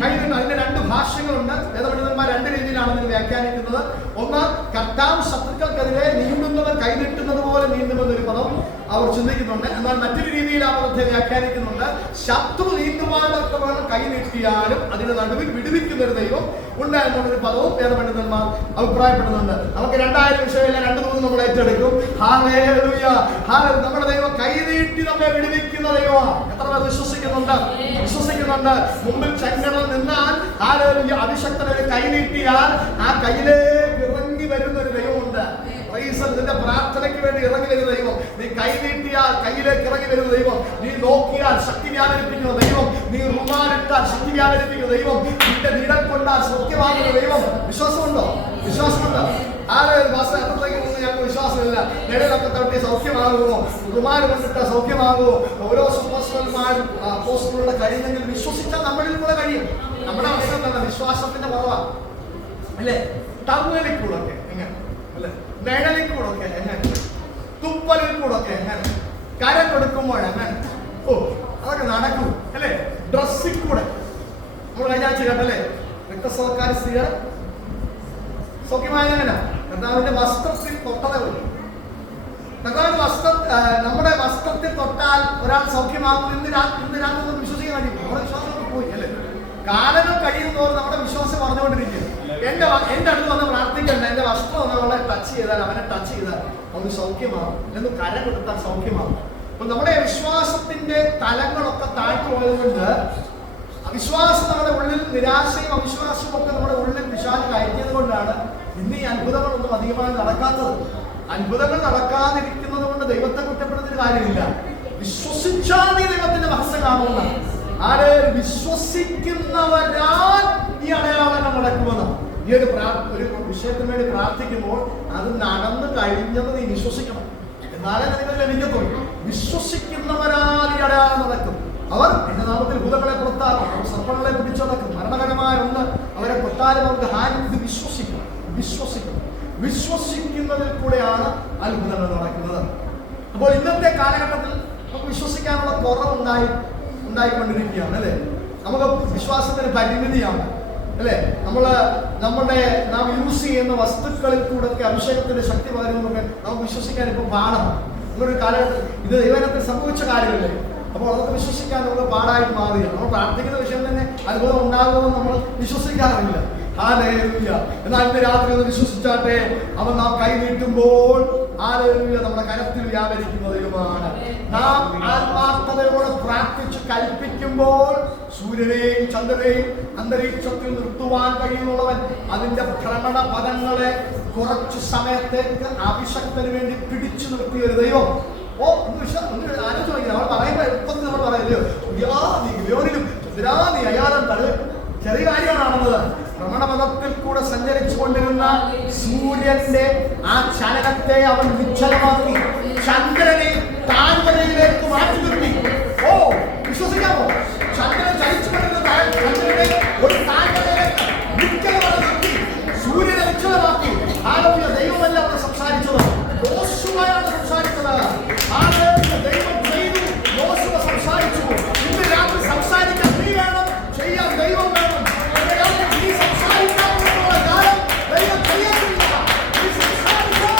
കൈ നീട്ടും. അതിന്റെ രണ്ട് ഭാഷകളുണ്ട്. വേദപണ്ഡിതന്മാർ രണ്ട് രീതിയിലാണ് ഇതിന് വ്യാഖ്യാനിക്കുന്നത്. ഒന്ന്, കർത്താവ് ശത്രുക്കൾക്കെതിരെ നീന്തുന്നവൻ കൈ നീട്ടുന്നത് പോലെ നീന്തുമെന്നൊരു പദം അവർ ചിന്തിക്കുന്നുണ്ട്. എന്നാൽ മറ്റൊരു രീതിയിൽ ആ പദത്തെ വ്യാഖ്യാനിക്കുന്നുണ്ട്. ശത്രു നീന്തുവാൻ കൈ നീട്ടിയാലും അതിന് നടുവിൽ വിടുവിക്കുന്ന ഒരു ദൈവം ഉണ്ട് എന്നുള്ളൊരു പദവും വേദപണ്ഡിതന്മാർ അഭിപ്രായപ്പെടുന്നുണ്ട്. നമുക്ക് 2000 വിഷയമില്ല, 2 തോന്നും നമ്മൾ ഏറ്റെടുക്കും. Hallelujah, hallelujah. നമ്മുടെ ദൈവം കൈ നീട്ടി നമ്മെ വിടുവിക്കുന്ന ദൈവമാണ്. എത്ര പേർ വിശ്വസിക്കുന്നുണ്ട്? മുമ്പിൽ ചെങ്കടൽ നിന്നാൽ ഹല്ലേലൂയ അഭിഷക്തനൊരു കൈ നീട്ടിയാൽ ആ കയ്യിലേക്ക് ഇറങ്ങി വരുന്ന ഒരു ദൈവമുണ്ട്. നിന്റെ പ്രാർത്ഥനയ്ക്ക് വേണ്ടി ഇറങ്ങി വരുന്ന ദൈവം. നീ കൈ നീട്ടിയാൽ കയ്യിലേക്ക് ഇറങ്ങി വരുന്ന ദൈവം. നീ നോക്കിയാൽ ശക്തി വ്യാപരിപ്പിക്കുന്ന ദൈവം. നീ റുമാലിട്ടാൽ ശക്തി വ്യാപരിപ്പിക്കുന്ന ദൈവം. നിന്റെ നിഴൽ കൊണ്ടാൽ സത്യമാകുന്ന ദൈവം. വിശ്വാസമുണ്ടോ? വിശ്വാസമുണ്ടോ? അത്രത്തേക്ക് ഞങ്ങൾക്ക് വിശ്വാസമില്ല. നിഴലൊക്കെ തട്ടി സൗഖ്യമാകുമോ? റുമാൽ കൊണ്ടിട്ട് സൗഖ്യമാകുമോ? ഓരോ അപ്പോസ്തലന്മാരുടെ കഴിയുന്നെങ്കിൽ വിശ്വസിച്ചാൽ നമ്മളിൽ കൂടെ കഴിയും. നമ്മുടെ അവസ്ഥ എന്താണ്? വിശ്വാസത്തിന്റെ കുറവാണ് അല്ലേ? ടങ്ങലിൽ കൂടൊക്കെ എങ്ങനെ അല്ലെ? നിഴലിൽ കൂടൊക്കെ എങ്ങനെ? തുപ്പലിൽ കൂടൊക്കെ എങ്ങനെ? കരം കൊടുക്കുമ്പോൾ എങ്ങനെ? ഓ, അതൊക്കെ നടക്കും അല്ലേ? ഡ്രസ്സിൽ കൂടെ നമ്മൾ കഴിഞ്ഞ ആഴ്ച കേട്ടല്ലേ? രക്തസ്രാവക്കാരി സ്ത്രീകൾ സൗഖ്യമായതെങ്ങനെ? കർത്താവിന്റെ വസ്ത്രത്തിൽ തൊട്ടതേ ഉള്ളൂ. കർത്താവിന്റെ നമ്മുടെ വസ്ത്രത്തിൽ തൊട്ടാൽ ഒരാൾ സൗഖ്യമാകും. ഇന്ന് രാത്രി നമുക്ക് വിശ്വസിക്കാൻ കഴിയും. നമ്മുടെ വിശ്വാസമൊക്കെ പോയി അല്ലേ? കാലങ്ങൾ കഴിയുന്നതോറും നമ്മുടെ വിശ്വാസം പറഞ്ഞുകൊണ്ടിരിക്കും. എന്റെ അടുത്ത് വന്ന് പ്രാർത്ഥിക്കണ്ട, എന്റെ വസ്ത്രം ഒന്നവളെ ടച്ച് ചെയ്താൽ, അവനെ ടച്ച് ചെയ്താൽ അവന് സൗഖ്യമാകും എന്ന് കരം കൊടുത്താൽ സൗഖ്യമാകും. അപ്പൊ നമ്മുടെ വിശ്വാസത്തിന്റെ തലങ്ങളൊക്കെ താഴ്ത്തു പോയതുകൊണ്ട് അവിശ്വാസം നമ്മുടെ ഉള്ളിൽ, നിരാശയും അവിശ്വാസവും ഒക്കെ നമ്മുടെ ഉള്ളിൽ പിശാച് കയറ്റിയത് കൊണ്ടാണ് ഇന്ന് ഈ അത്ഭുതങ്ങളൊന്നും അധികമായി നടക്കാത്തത്. അത്ഭുതങ്ങൾ നടക്കാതിരിക്കുന്നത് കൊണ്ട് ദൈവത്തെ കുറ്റപ്പെടുന്നതിന് കാര്യമില്ല. വിശ്വസിച്ചാൽ നീ ദൈവത്തിന്റെ മഹത്വം കാണുമെന്നാണ്. ആരെ വിശ്വസിക്കുന്നവരാൽ ഈ അടയാളങ്ങൾ നടക്കുമെന്ന്. ഈ ഒരു വിഷയത്തിന് വേണ്ടി പ്രാർത്ഥിക്കുമ്പോൾ അത് നടന്നു കഴിഞ്ഞത് നീ വിശ്വസിക്കണം. എന്നാലേ നിങ്ങൾ ലഭിക്കത്തുള്ളൂ. വിശ്വസിക്കുന്നവരാൽ ഈ അടയാളം നടക്കും. അവർ എന്റെ നാമത്തിൽ ഭൂതങ്ങളെ പുറത്താക്കും, അവർ സർപ്പങ്ങളെ പിടിച്ചടക്കും, മരണകരമായ ഒന്ന് അവരെ കൊട്ടാലും അവർക്ക് ഹാനി. ഇത് വിശ്വസിക്കണം. വിശ്വസിക്കുന്നതിൽ കൂടെയാണ് അത്ഭുതങ്ങൾ നടക്കുന്നത്. അപ്പോൾ ഇന്നത്തെ കാലഘട്ടത്തിൽ നമുക്ക് വിശ്വസിക്കാനുള്ള കുറവ് ഉണ്ടായിക്കൊണ്ടിരിക്കുകയാണ് അല്ലേ? നമുക്ക് വിശ്വാസത്തിന് പരിമിതിയാണ് അല്ലേ? നാം യൂസ് ചെയ്യുന്ന വസ്തുക്കളിൽ കൂടെ അഭിഷേകത്തിന്റെ ശക്തി പകരുന്നതൊക്കെ നമുക്ക് വിശ്വസിക്കാൻ ഇപ്പൊ പാടാണ്. നമ്മളൊരു കാലഘട്ടം ഇത് ദൈവത്തിൽ സംഭവിച്ച കാര്യമല്ലേ? അപ്പോൾ അതൊക്കെ വിശ്വസിക്കാൻ നമുക്ക് പാടായിട്ട് മാറുകയാണ്. നമ്മൾ പ്രാർത്ഥിക്കുന്ന വിഷയം തന്നെ അത്ഭുതം ഉണ്ടാകുമെന്ന് നമ്മൾ വിശ്വസിക്കാറില്ല. ഹല്ലേലൂയ. എന്നാൽ ഇന്ന് രാത്രി ഒന്ന് വിശ്വസിച്ചാട്ടെ. അവൻ നാം കൈ നീട്ടുമ്പോൾ ഹല്ലേലൂയ നമ്മുടെ കരത്തിൽ വ്യാപരിക്കുന്ന ദൈവമാണ്. നാം ആത്മാർത്ഥതയോടെ പ്രാർത്ഥിച്ച് കൽപ്പിക്കുമ്പോൾ സൂര്യനെയും ചന്ദ്രനെയും അന്തരീക്ഷത്തിൽ നിർത്തുവാൻ കഴിയുന്നവൻ അതിന്റെ ഭ്രമണ പദങ്ങളെ കുറച്ചു സമയത്തേക്ക് അഭിഷക്തന് വേണ്ടി പിടിച്ചു നിർത്തിയ ഒരു ദൈവം. ആലോചിച്ച് നോക്കിയാൽ നമ്മൾ പറയുമ്പോൾ എളുപ്പത്തിൽ നമ്മൾ പറയല്ലോ, അയാളും തടവ് ചെറിയ കാര്യമാണെന്നത്. ഭ്രമണപഥത്തിൽ കൂടെ സഞ്ചരിച്ചു കൊണ്ടിരുന്ന സൂര്യന്റെ ആ ചലനത്തെ അവൻ നിശ്ചലമാക്കി ചന്ദ്രനെ താഴ്വരയിലേക്ക് മാറ്റി നിർത്തി. ഓ, വിശ്വസിക്കാമോ? ചന്ദ്രൻ ചലിച്ചുകൊണ്ടിരുന്ന ചന്ദ്രനെ ഒരു താഴ്വരയിലേക്ക് നിർത്തി സൂര്യനെ നിശ്ചലമാക്കി. ദൈവമല്ല അവിടെ സംസാരിച്ചത്, യോശുവയാണ് സംസാരിച്ചത്. ദൈവം ചെയ്തു, യോശുവ സംസാരിച്ചു. ഇന്ന് രാത്രി സംസാരിക്കാൻ നീ വേണം, ചെയ്യാൻ ദൈവം വേണം. നീ സംസാരിക്കാനുള്ള കാലം ദൈവം ചെയ്യത്തില്ല. നീ സംസാരിച്ചോ.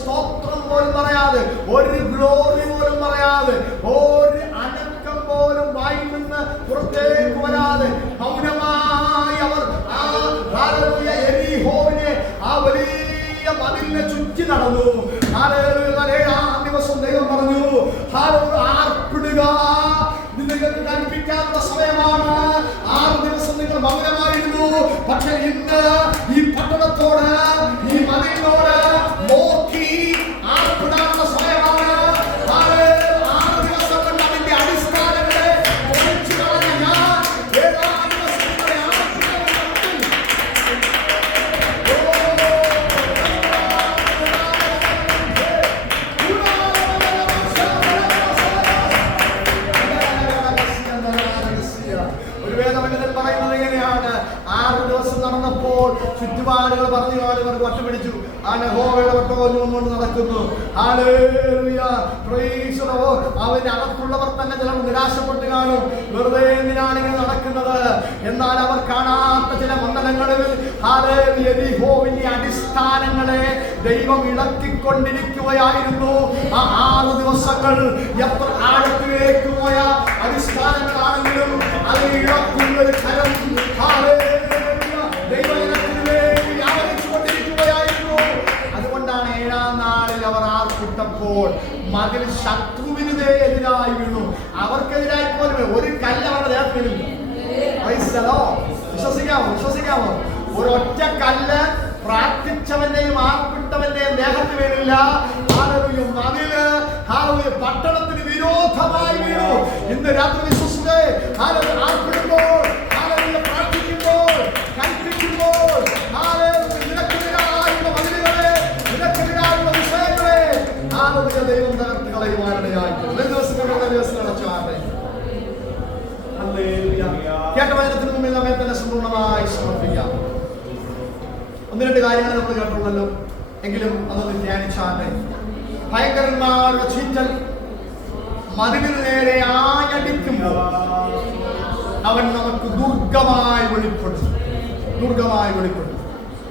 സ്തോത്രം പോലും പറയാതെ, ഒരു ഗ്ലോറി പോലും പറയാതെ, ഒരു അനക്കം പോലും വായിൽ നിന്ന് പുറത്തേക്ക് വരാതെ മൗനമായി അവർ യെരിഹോവിനെ, ആ വലിയ മതിലിനെ ചുറ്റി നടന്നു. ഏഴാം ദിവസം ദൈവം പറഞ്ഞു, ആർപ്പിടുക, നിങ്ങൾക്ക് കൽപ്പിക്കാത്ത സമയമാണ്. 6 ദിവസം നിങ്ങൾ മൗനമായിരുന്നു. പക്ഷെ ഇന്ന് ഈ പട്ടണത്തോട്, ഈ മതിലിനോട് നോക്കി ആർപ്പിടാനുള്ള സമയമാണ്. 6 ദിവസം കൊണ്ട് അതിന്റെ അടിസ്ഥാനങ്ങളെ പൊളിച്ചു കളഞ്ഞ ഞാൻ 7-ാം ദിവസം നിങ്ങളെ ഒരു വേദപണ്ഡിതൻ പറയുന്നത് എങ്ങനെയാണ്? 6 ദിവസം നടന്നപ്പോൾ ചുറ്റുപാടുകൾ പറഞ്ഞു ഇവർക്ക് വട്ടുപിടിച്ചു. ആ യഹോവയുടെ വട്ടകൊണ്ട് നടക്കുന്നു. Hallelujah, praise the Lord. അവന്റെ അകത്തുള്ളവർ തന്നെ ചിലർ നിരാശപ്പെട്ട് കാണും. വെറുതെ എന്തിനാണ് ഇങ്ങനെ നടക്കുന്നത്? എന്നാൽ അവർ കാണാത്ത ചില മണ്ഡലങ്ങളിൽ യെരിഹോവിന്റെ അടിസ്ഥാനങ്ങളെ ദൈവം ഇളക്കിക്കൊണ്ടിരിക്കുകയായിരുന്നു. ആ 6 ദിവസങ്ങൾ എത്ര ആഴത്തിലേക്ക് പോയ അടിസ്ഥാനങ്ങളാണെങ്കിലും അത് ഇളക്കുന്ന ഒരു കരം ദൈവജനത്തിനുവേണ്ടി വ്യാപരിച്ചുകൊണ്ടിരിക്കുകയായിരുന്നു. അതുകൊണ്ടാണ് 7-ാം നാളിൽ അവർ ആർപ്പിട്ടപ്പോൾ മതിൽ ശത്രുവിന് എതിരായി വീണു. അവർക്കെതിരായി പോലും ഒരു കല്ല് അവരുടെ ദേഹത്ത് വീണില്ല. വിശ്വസിക്കാമോ? ഒരൊറ്റ കല്ല് പ്രാർത്ഥിച്ചവന്റെയും ആർപ്പിട്ടവന്റെയും ദേഹത്ത് വീണില്ല. മതില് പട്ടണത്തിന് വിരോധമായി വീണു. ഇന്ന് രാത്രി വിശ്വസിച്ചേ, ആർപ്പിടുമ്പോൾ, പ്രാർത്ഥിക്കുമ്പോൾ, കൽപ്പിക്കുമ്പോൾ, നിനക്കെതിരായുള്ള മതിലുകളെ, നിനക്കെതിരായുള്ള വിഷയങ്ങളെ ദൈവം തകർത്ത് കളയുവാനിടയായിട്ടുണ്ട്. കേട്ട വചനത്തിന് മുമ്പിൽ നമ്മെ തന്നെ സമ്പൂർണ്ണമായി സമർപ്പിക്കാം. 1-2 കാര്യങ്ങൾ നമ്മൾ കേട്ടുള്ളല്ലോ, എങ്കിലും അതൊന്ന് ധ്യാനിച്ചാട്ടെ. ഭയങ്കരന്മാരുടെ ചീറ്റൽ മതിലിന് നേരെ ആഞ്ഞടിക്കുമ്പോൾ അവൻ നമുക്ക് ദുർഗമായി വെളിപ്പെടും.